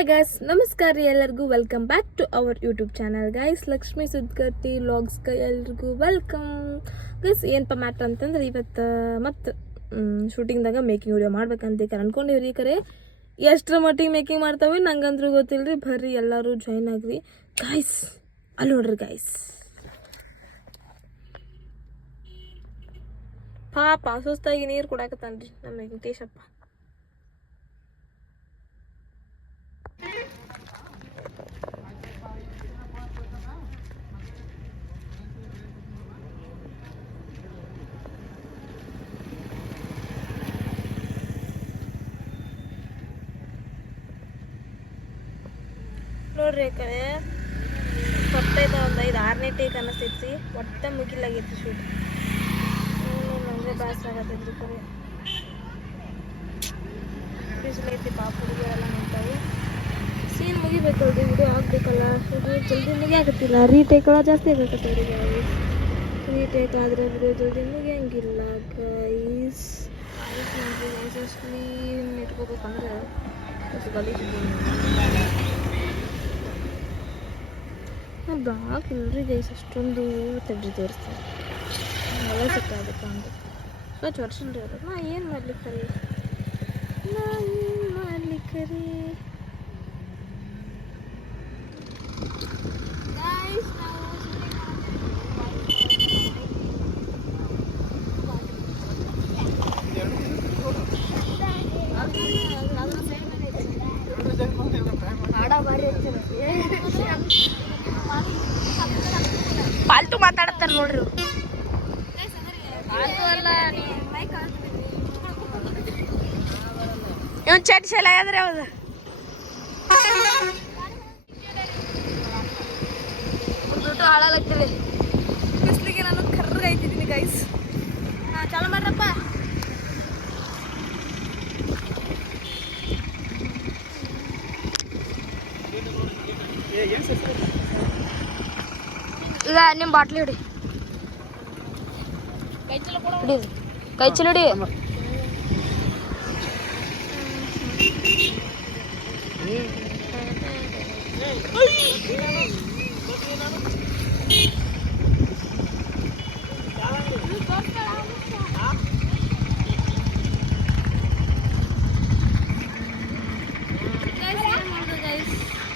Hi guys ನಮಸ್ಕಾರ ರೀ ಎಲ್ಲರಿಗೂ. Welcome back to our YouTube channel guys Lakshmi Sudgatti ವ್ಲಾಗ್ಸ್ಗೆ ಎಲ್ರಿಗೂ ವೆಲ್ಕಮ್ ಗೈಸ್ ಏನಪ್ಪ ಮ್ಯಾಟ್ರ್ ಅಂತಂದ್ರೆ ಇವತ್ತು ಮತ್ತು ಶೂಟಿಂಗ್ದಾಗ ಮೇಕಿಂಗ್ ವಿಡಿಯೋ ಮಾಡ್ಬೇಕಂತ ಈಗ ಅನ್ಕೊಂಡಿವ್ರಿ ಕರೆ ಎಷ್ಟರ ಮಟ್ಟಿಗೆ ಮೇಕಿಂಗ್ ಮಾಡ್ತಾವೆ ನಂಗಂದ್ರೂ ಗೊತ್ತಿಲ್ಲ ರೀ ಬರ್ರಿ ಎಲ್ಲರೂ ಜಾಯ್ನ್ ಆಗ್ರಿ. ಗಾಯ್ಸ್ ಅಲ್ಲಿ ನೋಡ್ರಿ ಗಾಯ್ಸ್ ಪಾಪ ಸುಸ್ತಾಗಿ ನೀರು ಕುಡಾಕತ್ತಾನ್ರಿ ನಮ್ಮ ವೆಂಕಟೇಶಪ್ಪ. ನೋಡ್ರಿ ಕಡೆ. ಹೊತ್ತೈದ ಒಂದು ಐದು ಆರನೇ ಟೇಕ್ ಅನಿಸ್ತೈತಿ ಒಟ್ಟ ಮುಗಿಲಾಗೈತಿ ಶೂಟ್ ನಂಗೆ ಬ್ಯಾಸ್ ಆಗತ್ತೈತಿ ಕರೆ ಬಿಸಿಲೈತಿ ಪಾಪ ಹುಡುಗರೆಲ್ಲ ನೋಡ್ತಾವೆ ಸೀನ್ ಮುಗಿಬೇಕಲ್ರಿ ವಿಡಿಯೋ ಆಗ್ಬೇಕಲ್ಲ ಇದು ಜಲ್ದಿ ಮುಗಿಯಾಕತ್ತಿಲ್ಲ ರೀಟೇಕ್ ಒಳಗೆ ಜಾಸ್ತಿ ಆಗತ್ತೆ ಗೈಸ್ ರೀಟೇಕ್ ಆದರೆ ವಿಡಿಯೋ ಜಲ್ದಿ ಮುಗಿಯಂಗಿಲ್ಲ ಗೈಸ್ ಆಯ್ತು ನೋಡ್ರಿ ಗೈಸ್ ಅಷ್ಟು ಕ್ಲೀನ್ ಇಟ್ಕೋಬೇಕಂದ್ರೆ. ಗಲೀಜು ಬ್ಲಾಗ್ ಇಲ್ರಿ ಗೈಸ್ ಅಷ್ಟೊಂದು ತೆಗ್ದು ತೋರಿಸ್ತಾರೆ. ಎಲ್ಲ ಸಿಕ್ಕಾಗಬೇಕು ಅಂತ. ಸ್ವಚ್ಛ ವರ್ಷ ಅವರು. ನಾ ಏನು ಮಾಡ್ಲಿಕ್ಕೆ ರೀ? ನಾ ಏನು ಮಾಡ್ಲಿಕ್ಕೆ ರೀ. ಪಾಲ್ತು ಮಾತಾಡತ್ತಾರ ನೋಡ್ರಿ ಇವನ್ ಚಟ್ ಶೆಲ ಆದ್ರೆ ದುಡ್ಡು ಹಾಳಾಗ್ತಿದೆ ಬಿಸ್ಲಿಗೆ ನಾನು ಕರ್ರಗಾಯ್ತಿದ್ದೀನಿ ಗೈಸ್ ಹಾ ಚಾಲು ಮಾಡ್ರಪ್ಪ. ಈಗ ನಿಮ್ಮ ಬಾಟ್ಲಿ ಹಿಡಿ ಹಿಡಿ ಕೈ ಚೀಲ ಹಿಡಿ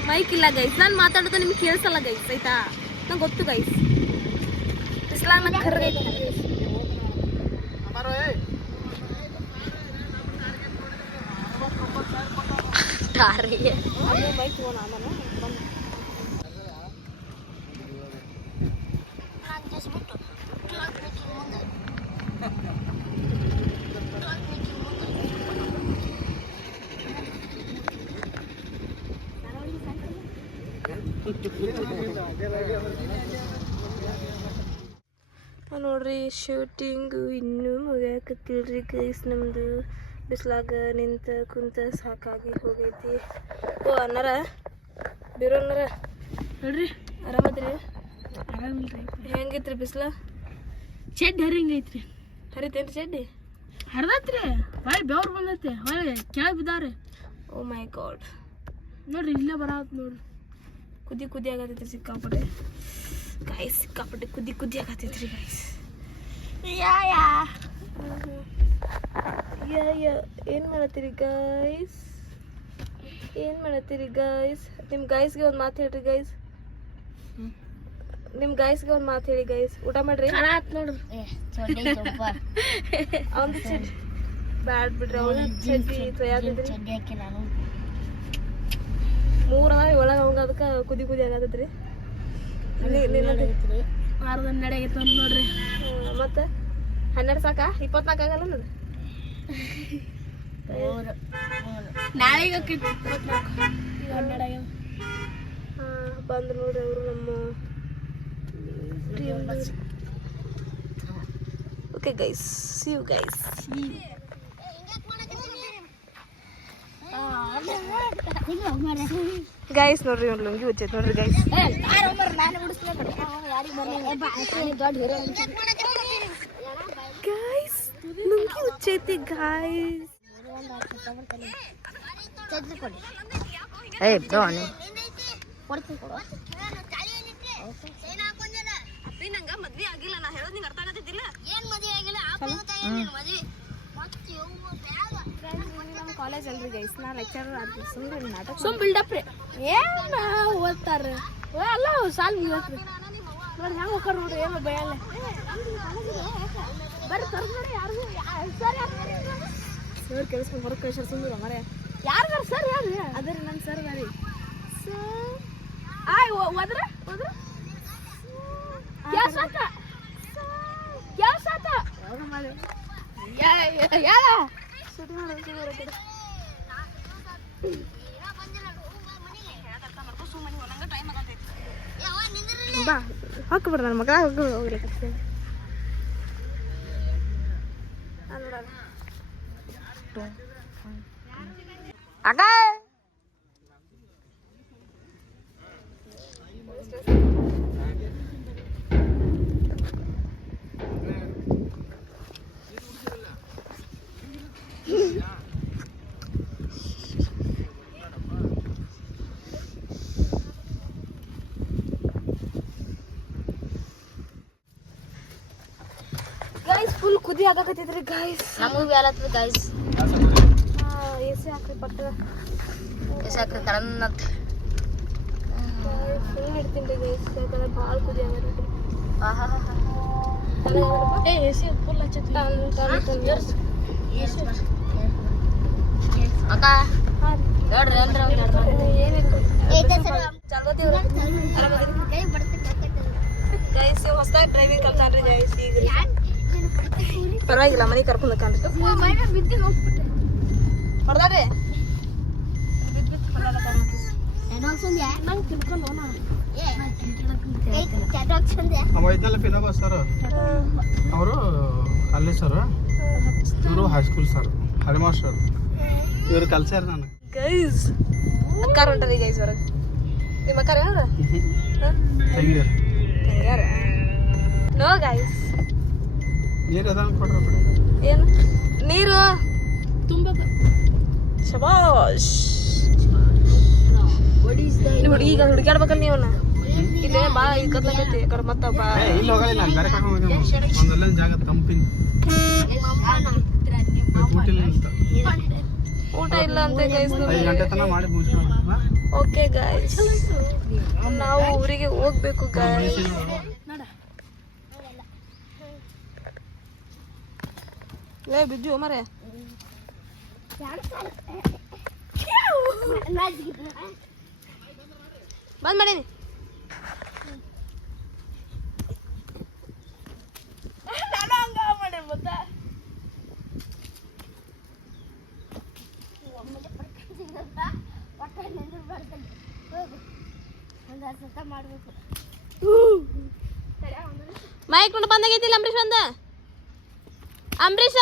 ಮೈಕ್ ಇಲ್ಲ ಗೈಸ್ ನಾನು ಮಾತಾಡೋದು ನಿಮ್ಗೆ ಕೇಳಿಸಲ್ಲ ಗೈಸ್ ಆಯ್ತಾ ನಂಗೆ ಗೊತ್ತು ಗೈಸ್ ಇಸ್ಲಾಂ ನಂಗೆ ಕರ್ರೆ ಮೈಕ್ ನೋಡ್ರಿ ಶೂಟಿಂಗು ಇನ್ನೂ ಮುಗಿಯಾಕತ್ತಿಲ್ರಿ ಗೈಸ್ ನಮ್ದು ಬಿಸ್ಲಾಗ ನಿಂತ ಕುಂತ ಸಾಕಾಗಿ ಹೋಗೈತಿ. ಓ ಅನ್ನಾರ? ಬೀರೋ ಅನ್ನಾರ? ನೋಡ್ರಿ ಆರಾಮದ್ರಿ? ಆರಾಮಿಲ್ರಿ ಹೆಂಗೈತ್ರಿ ಬಿಸ್ಲ? ಚೆಡ್ ಹರಿಂಗೈತ್ರಿ ಹರಿತೇನ್ರಿ ಚಡ್ಡಿ? ಹರಿದತ್ರಿ. ಹೊಳೆ ಬೆವ್ರು ಬಂದೈತೆ. ಹೊಳೆ ಕೆಳಗೆ ಬಿದ್ದಾವ್ರಿ. ಓ ಮೈ ಗಾಡ್. ನೋಡ್ರಿ ಇಲ್ಲೇ ಬರಾತ್ ನೋಡ್ರಿ. ಕುದಿ ಕುದಿ ಆಗತೈತ್ರಿ ಸಿಕ್ಕಾಪಟ್ಟೆ. ಗಾಯ್ಸ್ ಸಿಕ್ಕಾಪಟ್ಟೆ ಕುದಿ ಕುದಿ ಆಗತ್ತೈತ್ರಿ ಗಾಯಸ್ ಯಾ ಯಾ. ಯಾ ಯಾ. ಏನು ಮಾಡತ್ತೀರಿ ಗೈಸ್ ಏನು ಮಾಡತ್ತೀರಿ ಗೈಸ್ ನಿಮ್ಮ ಗೈಸ್ಗೆ ಒಂದು ಮಾತು ಹೇಳ್ರಿ ಗೈಸ್ ನಿಮ್ಮ ಗೈಸ್ಗೆ ಒಂದು ಮಾತು ಹೇಳಿ ಗೈಸ್ ಊಟ ಮಾಡ್ರಿ? ನೋಡ್ರಿ ಅವ್ನು ಚಡ್ಡಿ. ಬ್ಯಾಡ್ ಬಿಡ್ರಿ ಅವ್ನು ಚಡ್ಡಿ ತೊಯಾದಿದ್ರಿ ಮೂರ ಒಳಗೆ ಅವಂಗ ಅದಕ್ಕೆ ಕುದಿ ಕುದಿ ಆಗತೈತ್ರಿ ಆರ್ದ ನಡೆಯಾಗಿತ್ತು ಅಂತ ನೋಡ್ರಿ. ಮತ್ತೆ? ಹನ್ನೆರಡು ಸಾಕ? ಇಪ್ಪತ್ನಾಲ್ಕು ಆಗಲ್ಲ ಅನ್ನೋದು ನಾಳೆಗೆ ಆಕೈತಿ ಈಗ ಹನ್ನೆರಡು ಬಂದ್ರು ನೋಡ್ರಿ ಅವರು ನಮ್ಮ okay guys see you guys guys ನೋಡ್ರಿ ಒಂದು ಲುಂಗಿ ಉಚ್ಚೈತೆ ನೋಡ್ರಿ ಗೈಸ್ ಗೈಸ್ ಲುಂಗಿ ಉಚ್ಚೈತಿ ಗೈಸ್ ಏಯ್ ಬಿಡೋಣ ಕೊಡ್ತೀನಿ ಕೊಡು ಅಪ್ಪಿ ನಂಗ ಮದ್ವೆ ಆಗಿಲ್ಲ. ನಾ ಹೇಳೋದ್ ನಿಂಗೆ ಅರ್ಥ ಆಗತ್ತಿದ್ದಿಲ್ಲ. ಏನ್ ಮದುವೆ ಆಗಿಲ್ಲ ಆ ಮದುವೆ ಮದುವೆ ಮತ್ತೆ ಇವ್ನು ಬ್ಯಾಡ. ನಮ್ಮ ಕಾಲೇಜ್ ಅಲ್ರಿ ಗೈಸ್ ನಾ ಲೆಕ್ಚರ್ ಆಗ್ತೀನಿ ಸುಮ್ಮನೆ ನಾಟಕ ಸುಮ್ ಬಿಲ್ಡಪ್ ರೀ. ಏನ್ ಓದ್ತಾರ ಅಲ್ಲ ಸಾಲ್ ಹೇಳ್ರಿ ನೋಡಿ ಹೆಂಗ್ ಹೋಗ್ತಾರ ನೋಡ್ರಿ ಏನು ಭಯಲ್ಲ ಬರ್ರಿ ಸರ್ ನೋಡಿ ಯಾರು ಸರ್ ಸರ್ ಕೇಳಿಸ್ಕೊಂಡು ಹೊರಗೆ ಕಳಿಸ್ಯಾರ ಸುಂದರ ಮರೆ ಯಾರು ಸರ್ ಯಾರು ಅದೇ ನನ್ನ ಸರ್ ಗಾಡಿ ಆಯ್ ಹೋದ್ರ? ಹೋದ್ರ? ಕ್ಯಾಸ್ ಆತ ಕ್ಯಾಸ್ ಆತ ಯಾರ ಯಾವ ನಿಂದ್ರಿ ಬಾ ಹಾಕಿ ಬಿಡ ನನ್ನ ಮಗ ಹೋಗ್ಲಿ ಅಕ್ಕ ಗೈಸ್ ಫುಲ್ ಕುದಿ ಆಗಕತ್ತಿದ್ರಿ ಗೈಸ್ ನಮಗೂ ಬೇಲತ್ತದ ಗೈಸ್ ಎ ಸಿ ಹಾಕ್ರಿ ಪಟ್ಟ ಸಾಕ್ರಿ ತಡನ್ನತ್ ಫುಲ್ ಹಿಡ್ತೀನಿ ರೀ ಗೈಸ್ ಯಾಕಂದ್ರೆ ಭಾಳ ಕುದಿ ಆಗತ್ತೆ ಆಹಾ ಎಸಿ ಫುಲ್ ಹಚ್ಚತಿ ಅಕ್ಕ. ಹೇಳ್ರಿ ಬಡ್ತೈತೆ ಗೈಸ್ ಹೊಸದಾಗಿ ಡ್ರೈವಿಂಗ್ ಕಲ್ತಾನ್ರಿ ಗೈಸ್ ಈಗ. ಪರವಾಗಿಲ್ಲ ಮನೆಗೆ ಕರ್ಕೊಂಡು ತಿಳ್ಕೊಂಡು ಹೋಣ ಅವ ಇದ್ದಲ್ಲ ಸರ್. ಅವರು ಅಲ್ಲಿ ಸರ್. ಇವರು ಹೈಸ್ಕೂಲ್ ಸರ್ ಹರಿಮಾರ್ ಸರ್. ಇವ್ರು ಕಲ್ಸ್ಯಾರ ನಾನು ಗೈಸ್ ಅಕ್ಕಾರ ಹೊಂಟರಿ ಗೈಸ್ ಹೊರಗೆ ನಿಮ್ಮ ಅಕ್ಕಾರ ಯಾರ ತಂಗಿಯರ್ ಯಾರ ನೋ ಗೈಸ್ ನೀರು ಅದ ಕೊಡ್ರ ಬಿಡಿ. ಏನು? ನೀರು? ತುಂಬ ಶಬಾಷ್ ಹುಡುಗಿ ಈಗ ಹುಡುಗಾಡ್ಬೇಕಲ್ಲ ನೀವನ್ನ ಇಲ್ಲೇ ಬಾ ಇದು ಕತ್ಲಾಗತ್ತೆ ಕಡೆ ಮತ್ತ ಬಾ. ಇಲ್ಲ ಇಲ್ಲಿ ಹೋಗಲ್ಲ ನಾನು ಬೇರೆ ಕಡೆ ಹೋಗಿ ಒಂದಲ್ಲ ಜಾಗ ತಂಪಿನ. ಊಟಿಲ್ಲ ಅಂತ ಊಟ ಇಲ್ಲ ಅಂತ ಗೈಸ್ ಓಕೆ ಗೈಸ್ ನಾವು ಊರಿಗೆ ಹೋಗ್ಬೇಕು ಗೈಸ್ ಏ ಬಿದ್ದು ಮರೆ. ಬಂದ್ ಮಾಡೀನಿ ಮಾಡ್ಬೇಕು ಮೈಕ್ ನೋಡಿ ಬಂದಾಗೈತಿಲ್ಲ ಅಂಬರೀಷ್ ಒಂದ? ಅಂಬರೀಷ?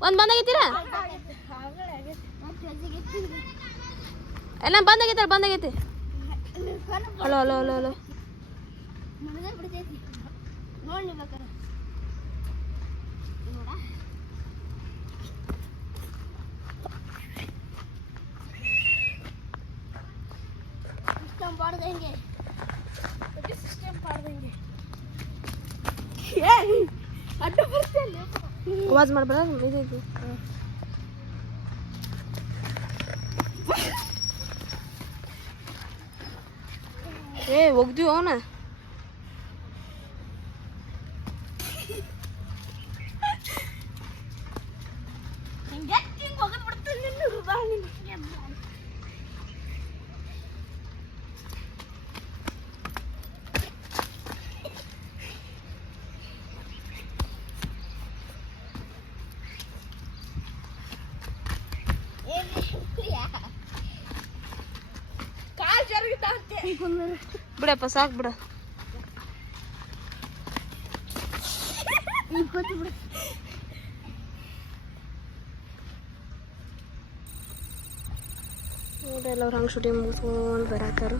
ಒಂದ್ ಬಂದಾಗೈತಿಲ್ಲ ಎಲ್ಲ ಬಂದಾಗೈತಲ್ಲ ಬಂದಾಗೈತಿ ಹಲೋ ಹಲೋ ಹಲೋ ಹಲೋ. ನೋಡ ಸಿಸ್ಟಮ್ ಬಾಡ್ದಂಗೆ ಸಿಸ್ಟಮ್ ಬಾಡ್ದಂಗೆ ಅಡ್ಡ ಬರ್ತಿಲ್ಲ ಆವಾಜ್ ಮಾಡ್ಬೇಡ ಇದೈತಿ ಏ ಒಗ್ದಿವ್ ಅವನ ಹಿಂಗೆ ಹಿಂಗೆ ಹೋಗೋದು ಬಿಡ್ತೀನಿ ನಿನ್ನ ಬಾ ನಿನ್ನ ಕಾಲ್ ಜರುಗಿತ ಅಂತೆ ಬಿಡಪ್ಪ ಸಾಕು ಬಿಡ. ನೋಡ್ರಿ ಎಲ್ಲವ್ರು ಹಂಗೆ ಶೂಟಿಂಗ್ ಮುಗಿಸ್ಕೊಂಡು ಬರಾತಾರ